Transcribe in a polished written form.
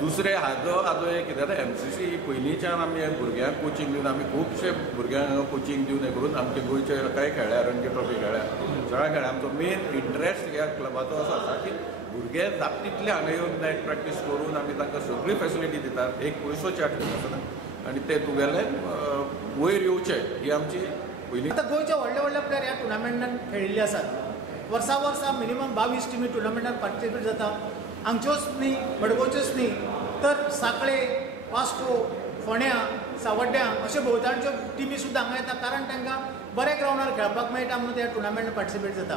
दुसरे हाजो एक कितें जाता MCC पयलींच्यान आमी भुरग्यांक कोचिंग दिवन आमी खुबशे भुरग्यांक कोचिंग दिवन हें करून आमचे गोंयचे कांय खेळ्ळ्या रणजी ट्रॉफी खेळ्ळ्या सगळ्या खेळ्ळ्या आमचो मेन इंट्रस्ट ह्या क्लबाचो असो आसा की भुरगे जाता तितले हांगा येवन नॅट प्रॅक्टीस करून आमी तांकां सगळी फॅसिलिटी दितात एक पयसो चार्ज करनासतना आनी ते तुगेले वयर येवचे ही आमची पयली. आतां गोंयचे व्हडले व्हडले प्लेयर ह्या टुर्नामेंटान खेळिल्ले आसात. वर्सा मिनिमम 22 टिमी टुर्नामेंटान पार्टिसिपेट जाता. हांगच्योच न्ही मडगांवच्योच न्ही तर सांकळे, वास्को, फोंड्या, सावड्ड्या अशे भोंवतणच्यो टिमी सुद्दां हांगा येता कारण तांकां बऱ्या ग्रावंडार खेळपाक मेळटा म्हणून ते टुर्नामेंटान पार्टिसिपेट जाता.